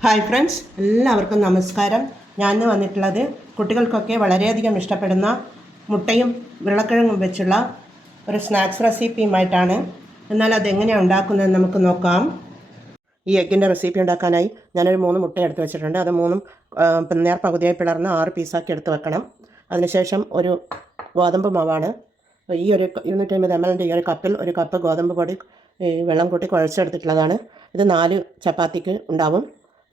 Hi friends, എല്ലാവർക്കും നമസ്കാരം. ഞാൻ ഇന്ന് വന്നിട്ടുള്ളത് കുട്ടികൾക്കൊക്കെ വളരെയധികം ഇഷ്ടപ്പെടുന്ന മുട്ടയും ഉരുളക്കിഴങ്ങും വെച്ചുള്ള ഒരു സ്നാക്സ് റെസിപ്പിയുമായിട്ടാണ്. എന്നാൽ അതെങ്ങനെയാണ് ഉണ്ടാക്കുന്നതെന്ന് നമുക്ക് നോക്കാം. ഈ എഗ്ഗിൻ്റെ റെസിപ്പി ഉണ്ടാക്കാനായി ഞാനൊരു 3 മുട്ട എടുത്ത് വെച്ചിട്ടുണ്ട്. അത് മൂന്നും നേർ പകുതിയായി പിളർന്ന് 6 പീസാക്കി എടുത്ത് വെക്കണം. അതിനുശേഷം ഒരു ഗോതമ്പ് മാവാണ്. ഈ ഒരു 250 ml ഈ ഒരു കപ്പിൽ ഒരു കപ്പ് ഗോതമ്പ് പൊടി വെള്ളം കൂട്ടി കുഴച്ചെടുത്തിട്ടുള്ളതാണ്. ഇത് 4 ചപ്പാത്തിക്ക് ഉണ്ടാവും.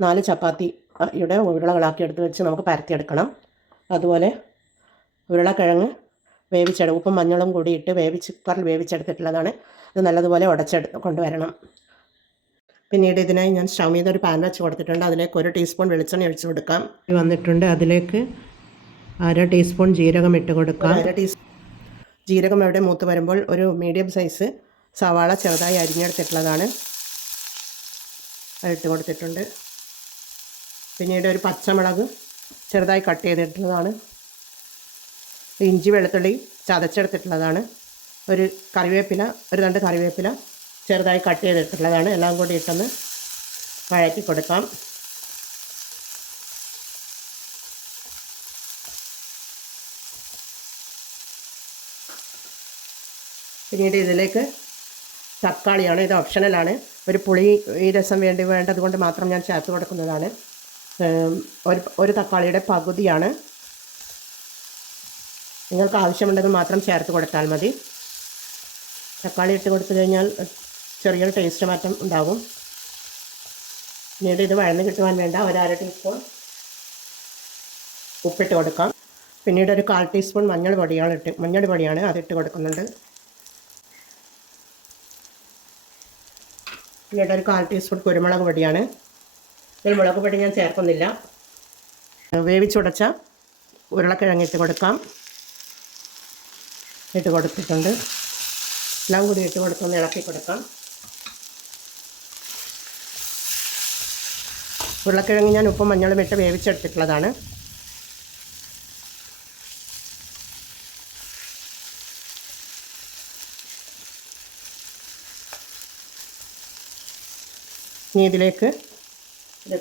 4 ചപ്പാത്തിയുടെ ഉരുളകളാക്കി എടുത്ത് വെച്ച് നമുക്ക് പരത്തിയെടുക്കണം. അതുപോലെ ഉരുളക്കിഴങ്ങ് ഉപ്പും മഞ്ഞളും കൂടി ഇട്ട് കുക്കറിൽ വേവിച്ചെടുത്തിട്ടുള്ളതാണ്. ഇത് നല്ലതുപോലെ കൊണ്ടുവരണം. പിന്നീട് ഇതിനായി ഞാൻ സ്റ്റൗ ചെയ്ത് ഒരു പാൻ വെച്ച് കൊടുത്തിട്ടുണ്ട്. അതിലേക്ക് 1 ടീസ്പൂൺ വെളിച്ചെണ്ണ ഒഴിച്ച് കൊടുക്കാം. വന്നിട്ടുണ്ട്. അതിലേക്ക് 1/2 ടീസ്പൂൺ ജീരകം ഇട്ട് കൊടുക്കാം. 1/2 ടീസ്പൂൺ ജീരകം അവിടെ മൂത്ത് വരുമ്പോൾ ഒരു മീഡിയം സൈസ് സവാള ചെറുതായി അരിഞ്ഞെടുത്തിട്ടുള്ളതാണ് അതിട്ട് കൊടുത്തിട്ടുണ്ട്. പിന്നീട് ഒരു പച്ചമുളക് ചെറുതായി കട്ട് ചെയ്തിട്ടുള്ളതാണ്. ഇഞ്ചി വെളുത്തുള്ളി ചതച്ചെടുത്തിട്ടുള്ളതാണ്. ഒരു രണ്ട് കറിവേപ്പില ചെറുതായി കട്ട് ചെയ്തിട്ടുള്ളതാണ്. എല്ലാം കൂടി ഇട്ടൊന്ന് വഴറ്റി കൊടുക്കാം. പിന്നീട് ഇതിലേക്ക് തക്കാളിയാണ്. ഇത് ഓപ്ഷണലാണ്. ഒരു പുളി രസം വേണ്ടത് കൊണ്ട് മാത്രം ഞാൻ ചേർത്ത് കൊടുക്കുന്നതാണ്. ഒരു തക്കാളിയുടെ പകുതിയാണ്. നിങ്ങൾക്ക് ആവശ്യമുണ്ടെങ്കിൽ മാത്രം ചേർത്ത് കൊടുത്താൽ മതി. തക്കാളി ഇട്ട് കൊടുത്തു കഴിഞ്ഞാൽ ചെറിയൊരു ടേസ്റ്റ് മാറ്റം ഉണ്ടാകും. പിന്നീട് ഇത് വഴന്ന് കിട്ടുവാൻ വേണ്ട 1/2 ടീസ്പൂൺ ഉപ്പിട്ട് കൊടുക്കാം. പിന്നീട് ഒരു 1/4 ടീസ്പൂൺ മഞ്ഞൾ പൊടിയാണ് അതിട്ട് കൊടുക്കുന്നുണ്ട്. പിന്നീട് ഒരു 1/4 ടീസ്പൂൺ കുരുമുളക് പൊടിയാണ്. ഇതിൽ മുളക് പൊടി ഞാൻ ചേർക്കുന്നില്ല. വേവിച്ചുടച്ച ഉരുളക്കിഴങ്ങ് ഇട്ട് കൊടുക്കാം. ഇട്ട് കൊടുത്തിട്ടുണ്ട്. എല്ലാം കൂടി ഇട്ട് കൊടുത്തൊന്ന് ഇളക്കി കൊടുക്കാം. ഉരുളക്കിഴങ്ങ് ഞാൻ ഉപ്പും മഞ്ഞളും ഇട്ട് വേവിച്ചെടുത്തിട്ടുള്ളതാണ്. ഇനി ഇതിലേക്ക്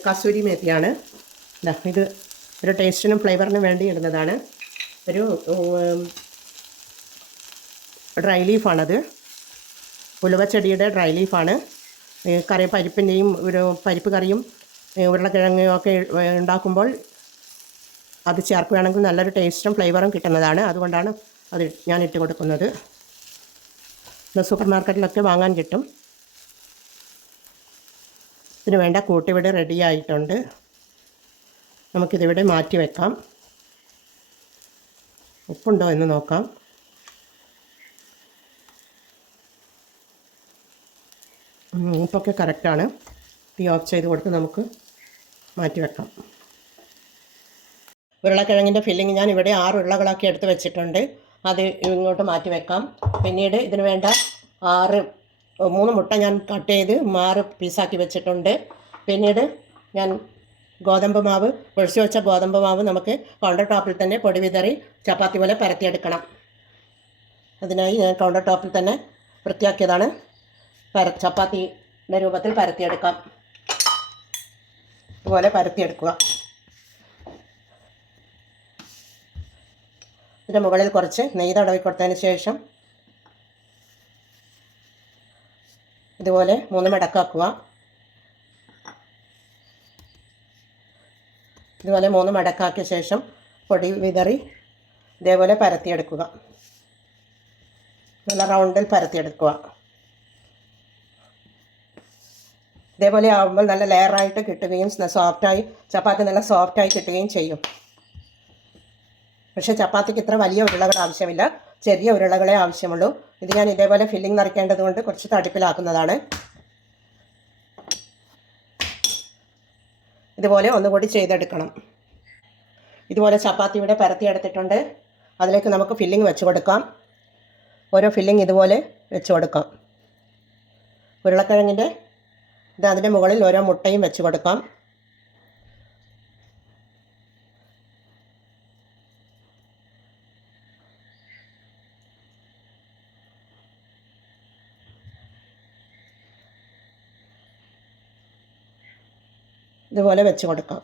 കസൂരി മേത്തിയാണ്. ഇത് ഒരു ടേസ്റ്റിനും ഫ്ലേവറിനും വേണ്ടി ഇടുന്നതാണ്. ഒരു ഡ്രൈ ലീഫാണത്. ഉലുവച്ചെടിയുടെ ഡ്രൈ ലീഫാണ്. പരിപ്പിൻ്റെയും ഒരു പരിപ്പ് കറിയും ഉരുളക്കിഴങ്ങും ഒക്കെ ഉണ്ടാക്കുമ്പോൾ അത് ചേർക്കുകയാണെങ്കിൽ നല്ലൊരു ടേസ്റ്റും ഫ്ലേവറും കിട്ടുന്നതാണ്. അതുകൊണ്ടാണ് അത് ഞാൻ ഇട്ട് കൊടുക്കുന്നത്. സൂപ്പർ മാർക്കറ്റിലൊക്കെ വാങ്ങാൻ കിട്ടും. ഇതിന് വേണ്ട കൂട്ടിവിടെ റെഡി ആയിട്ടുണ്ട്. നമുക്കിതിവിടെ മാറ്റി വെക്കാം. ഉപ്പുണ്ടോ എന്ന് നോക്കാം. ഉപ്പൊക്കെ കറക്റ്റാണ്. തീ ഓഫ് ചെയ്ത് കൊടുത്ത് നമുക്ക് മാറ്റി വെക്കാം. ഉരുളക്കിഴങ്ങിൻ്റെ ഫില്ലിങ് ഞാൻ ഇവിടെ 6 ഉരുളകളാക്കി എടുത്ത് വെച്ചിട്ടുണ്ട്. അത് ഇങ്ങോട്ട് മാറ്റി വെക്കാം. പിന്നീട് ഇതിന് വേണ്ട 3 മുട്ട ഞാൻ കട്ട് ചെയ്ത് 6 പീസാക്കി വെച്ചിട്ടുണ്ട്. പിന്നീട് ഞാൻ കുഴച്ച് വെച്ച ഗോതമ്പ് മാവ് നമുക്ക് കൗണ്ടർ ടോപ്പിൽ തന്നെ പൊടി വിതറി ചപ്പാത്തി പോലെ പരത്തിയെടുക്കണം. അതിനായി ഞാൻ കൗണ്ടർ ടോപ്പിൽ തന്നെ വൃത്തിയാക്കിയതാണ്. ചപ്പാത്തിയുടെ രൂപത്തിൽ പരത്തിയെടുക്കാം. ഇതുപോലെ പരത്തിയെടുക്കുക. ഇതിൻ്റെ മുകളിൽ കുറച്ച് നെയ്യ് തടവി കൊടുത്തതിന് ശേഷം ഇതുപോലെ 3 മടക്കാക്കുക. ഇതുപോലെ 3 മടക്കാക്കിയ ശേഷം പൊടി വിതറി ഇതേപോലെ പരത്തിയെടുക്കുക. നല്ല റൗണ്ടിൽ പരത്തിയെടുക്കുക. ഇതേപോലെ ആകുമ്പോൾ നല്ല ലെയറായിട്ട് കിട്ടുകയും ചപ്പാത്തി നല്ല സോഫ്റ്റായി കിട്ടുകയും ചെയ്യും. പക്ഷേ ചപ്പാത്തിക്ക് ഇത്ര വലിയ ഉരുളകൾ ആവശ്യമില്ല, ചെറിയ ഉരുളകളെ ആവശ്യമുള്ളൂ. ഇത് ഞാൻ ഇതേപോലെ ഫില്ലിംഗ് നിറയ്ക്കേണ്ടത് കൊണ്ട് കുറച്ച് തടിപ്പിലാക്കുന്നതാണ്. ഇതുപോലെ ഒന്നുകൂടി ചെയ്തെടുക്കണം. ഇതുപോലെ ചപ്പാത്തി ഇവിടെ പരത്തിയെടുത്തിട്ടുണ്ട്. അതിലേക്ക് നമുക്ക് ഫില്ലിംഗ് വെച്ച് കൊടുക്കാം. ഓരോ ഫില്ലിംഗ് ഇതുപോലെ വെച്ച് കൊടുക്കാം. ഉരുളക്കിഴങ്ങിൻ്റെ അതിൻ്റെ മുകളിൽ ഓരോ മുട്ടയും വെച്ച് കൊടുക്കാം. ഇതുപോലെ വെച്ച് കൊടുക്കാം.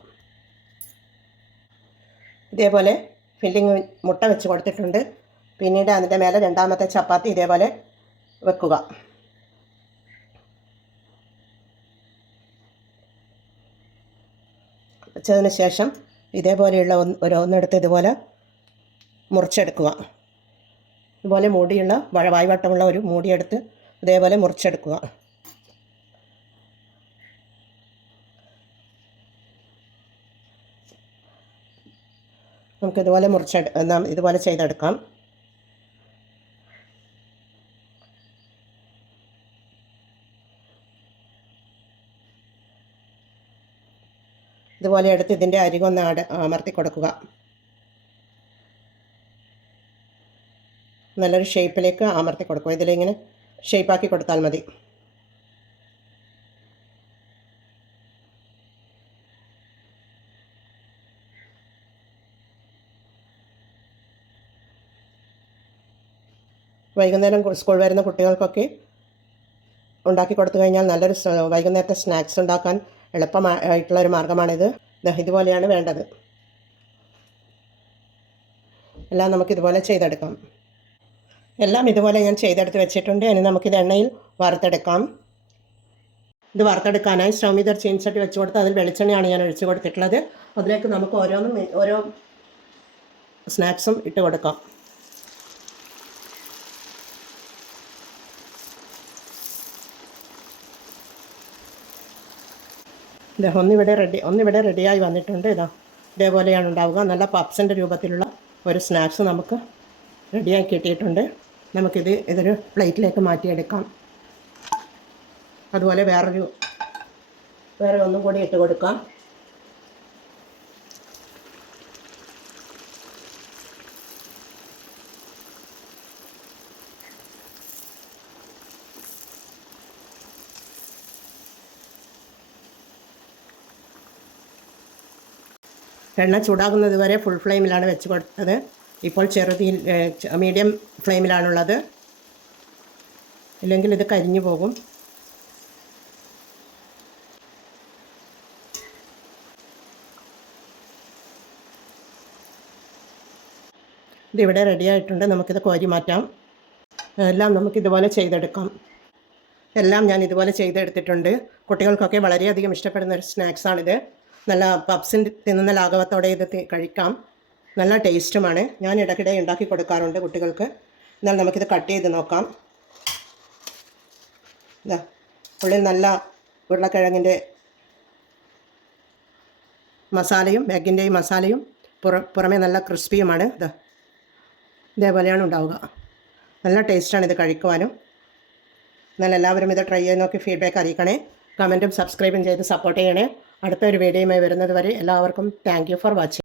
ഇതേപോലെ ഫില്ലിങ് മുട്ട വെച്ച് കൊടുത്തിട്ടുണ്ട്. പിന്നീട് അതിൻ്റെ മേലെ രണ്ടാമത്തെ ചപ്പാത്തി ഇതേപോലെ വെക്കുക. വെച്ചതിന് ശേഷം ഇതേപോലെയുള്ള ഓരോന്നെടുത്ത് ഇതുപോലെ മുറിച്ചെടുക്കുക. ഇതുപോലെ മൂടിയുള്ള വായ്വട്ടമുള്ള ഒരു മൂടിയെടുത്ത് ഇതേപോലെ മുറിച്ചെടുക്കുക. നമുക്കിതുപോലെ ഇതുപോലെ ചെയ്തെടുക്കാം. ഇതുപോലെ എടുത്ത് ഇതിൻ്റെ അരികൊന്ന് അമർത്തി കൊടുക്കുക. നല്ലൊരു ഷേപ്പിലേക്ക് അമർത്തി കൊടുക്കുക. ഇതിലിങ്ങനെ ഷേപ്പാക്കി കൊടുത്താൽ മതി. വൈകുന്നേരം സ്കൂൾ വരുന്ന കുട്ടികൾക്കൊക്കെ ഉണ്ടാക്കി കൊടുത്തു കഴിഞ്ഞാൽ നല്ലൊരു വൈകുന്നേരത്തെ സ്നാക്സ് ഉണ്ടാക്കാൻ എളുപ്പമായിട്ടുള്ളൊരു മാർഗ്ഗമാണിത്. ഇതുപോലെയാണ് വേണ്ടത്. എല്ലാം നമുക്കിതുപോലെ ചെയ്തെടുക്കാം. എല്ലാം ഇതുപോലെ ഞാൻ ചെയ്തെടുത്ത് വെച്ചിട്ടുണ്ട്. ഇനി നമുക്കിത് എണ്ണയിൽ വറുത്തെടുക്കാം. ഇത് വറുത്തെടുക്കാനായി സ്റ്റൗ മീത ഒരു ചീനച്ചട്ടി വെച്ച് കൊടുത്ത് അതിൽ വെളിച്ചെണ്ണയാണ് ഞാൻ ഒഴിച്ച് കൊടുത്തിട്ടുള്ളത്. അതിലേക്ക് നമുക്ക് ഓരോ സ്നാക്സും ഇട്ട് കൊടുക്കാം. ഒന്നിവിടെ റെഡിയായി വന്നിട്ടുണ്ട്. ഇതേപോലെയാണ് ഉണ്ടാവുക. നല്ല പപ്സിൻ്റെ രൂപത്തിലുള്ള ഒരു സ്നാക്സ് നമുക്ക് റെഡിയായി കിട്ടിയിട്ടുണ്ട്. ഇതൊരു പ്ലേറ്റിലേക്ക് മാറ്റിയെടുക്കാം. അതുപോലെ വേറെ ഒന്നും കൂടി ഇട്ട് കൊടുക്കാം. എണ്ണ ചൂടാകുന്നത് വരെ ഫുൾ ഫ്ലെയിമിലാണ് വെച്ച് കൊടുത്തത്. ഇപ്പോൾ മീഡിയം ഫ്ലെയിമിലാണുള്ളത്. ഇല്ലെങ്കിൽ ഇത് കരിഞ്ഞു പോകും. ഇതിവിടെ റെഡിയായിട്ടുണ്ട്. നമുക്കിത് കോരി മാറ്റാം. എല്ലാം നമുക്കിതുപോലെ ചെയ്തെടുക്കാം. എല്ലാം ഞാൻ ഇതുപോലെ ചെയ്തെടുത്തിട്ടുണ്ട്. കുട്ടികൾക്കൊക്കെ വളരെയധികം ഇഷ്ടപ്പെടുന്ന ഒരു സ്നാക്സാണിത്. നല്ല പപ്സിൻ്റെ തിന്നുന്ന ലാഘവത്തോടെ ഇത് കഴിക്കാം. നല്ല ടേസ്റ്റുമാണ്. ഞാൻ ഇടയ്ക്കിടെ ഉണ്ടാക്കി കൊടുക്കാറുണ്ട് കുട്ടികൾക്ക്. എന്നാൽ നമുക്കിത് കട്ട് ചെയ്ത് നോക്കാം. ഉള്ളിൽ നല്ല ഉരുളക്കിഴങ്ങിൻ്റെ മസാലയും എഗ്ഗിൻ്റെയും മസാലയും പുറമേ നല്ല ക്രിസ്പിയുമാണ്. ഇതേപോലെയാണ് ഉണ്ടാവുക. നല്ല ടേസ്റ്റാണ് ഇത് കഴിക്കുവാനും. എന്നാൽ എല്ലാവരും ഇത് ട്രൈ ചെയ്ത് നോക്കി ഫീഡ്ബാക്ക് അറിയിക്കണേ. കമൻറ്റും സബ്സ്ക്രൈബും ചെയ്ത് സപ്പോർട്ട് ചെയ്യണേ. അടുത്തൊരു വീഡിയോയുമായി വരുന്നത് വരെ എല്ലാവർക്കും താങ്ക് യു ഫോർ വാച്ചിങ്.